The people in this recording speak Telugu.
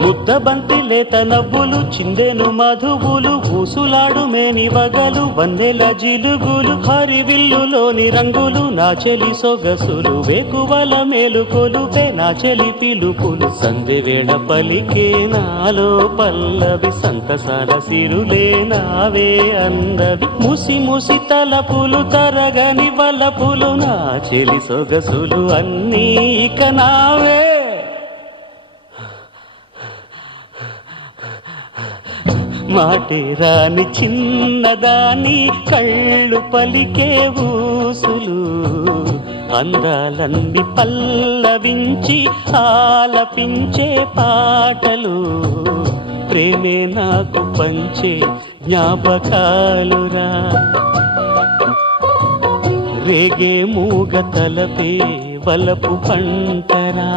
ముద్దబంతి లేత నవ్వులు చిందెను మధువులు ఊసులాడు మేని వగలు వన్నెల జిలుగులు హరివిల్లులోని రంగులు నా చెలి సొగసులు వేకువల మేలుకొలుపే నా చెలి పిలుపులు సంధి వేళ పలికే నాలో పల్లవి సంతసాల సిరులే నావే అందవి ముసి ముసి తలపులు తరగని వలపులు నా చెలి సొగసులు అన్నీ ఇక నావే. మాటే రాని చిన్నదాని కళ్ళు పలికే ఊసులు అందాలన్నీ పల్లవించి ఆలపించే పాటలు ప్రేమే నాకు పంచే జ్ఞాపకాలురా రేగే మూగ తలపే వలపు పంటరా.